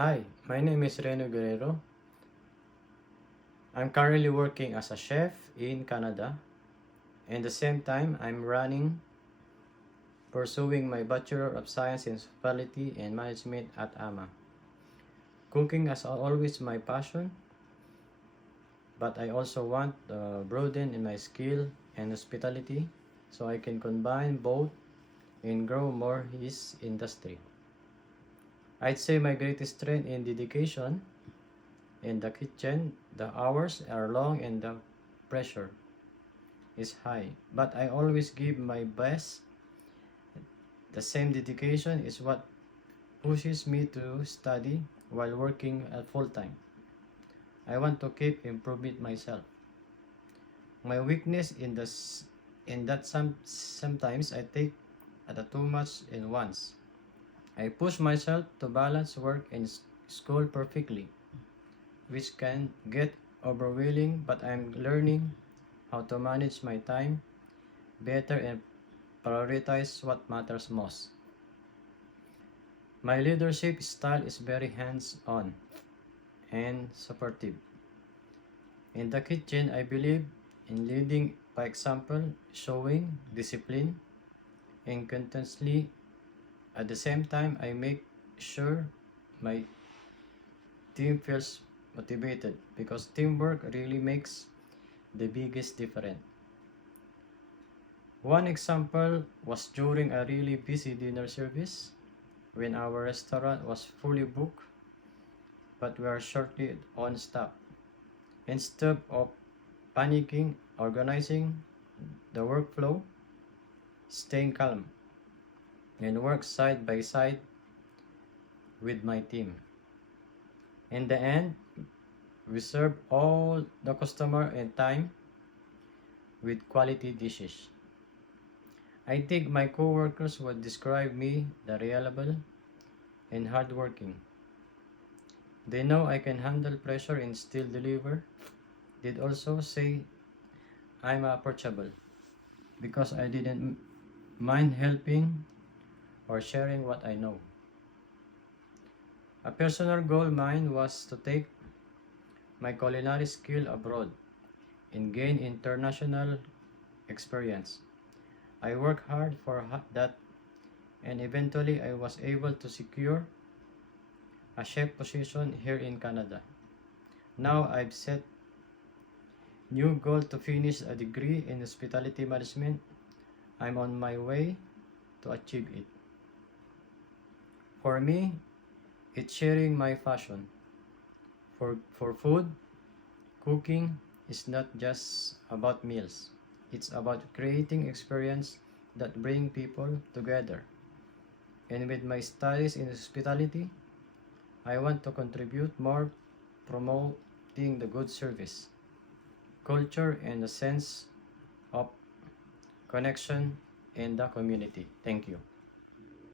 Hi, my name is Reno Guerrero. I'm currently working as a chef in Canada, and at the same time, pursuing my Bachelor of Science in Hospitality and Management at AMA. Cooking is always my passion, but I also want to broaden in my skill and hospitality so I can combine both and grow more his industry. I'd say my greatest strength in dedication in the kitchen. The hours are long and the pressure is high, but I always give my best. The same dedication is what pushes me to study while working at full time. I want to keep improving myself. My weakness in that sometimes I take at a too much in once. I push myself to balance work and school perfectly, which can get overwhelming, but I'm learning how to manage my time better and prioritize what matters most. My leadership style is very hands-on and supportive. In the kitchen, I believe in leading by example, showing discipline, and continuously. At the same time, I make sure my team feels motivated because teamwork really makes the biggest difference. One example was during a really busy dinner service when our restaurant was fully booked but we were shortly on staff. Instead of panicking, organizing the workflow, staying calm, and work side by side with my team. In the end, we serve all the customer in time with quality dishes. I think my coworkers would describe me the reliable and hardworking. They know I can handle pressure and still deliver. They'd also say I'm approachable because I didn't mind helping or sharing what I know. A personal goal mine was to take my culinary skill abroad and gain international experience. I worked hard for that, and eventually I was able to secure a chef position here in Canada. Now I've set new goal to finish a degree in hospitality management. I'm on my way to achieve it. For me, it's sharing my passion for food. Cooking is not just about meals. It's about creating experience that bring people together. And with my studies in hospitality, I want to contribute more promoting the good service, culture, and a sense of connection in the community. Thank you.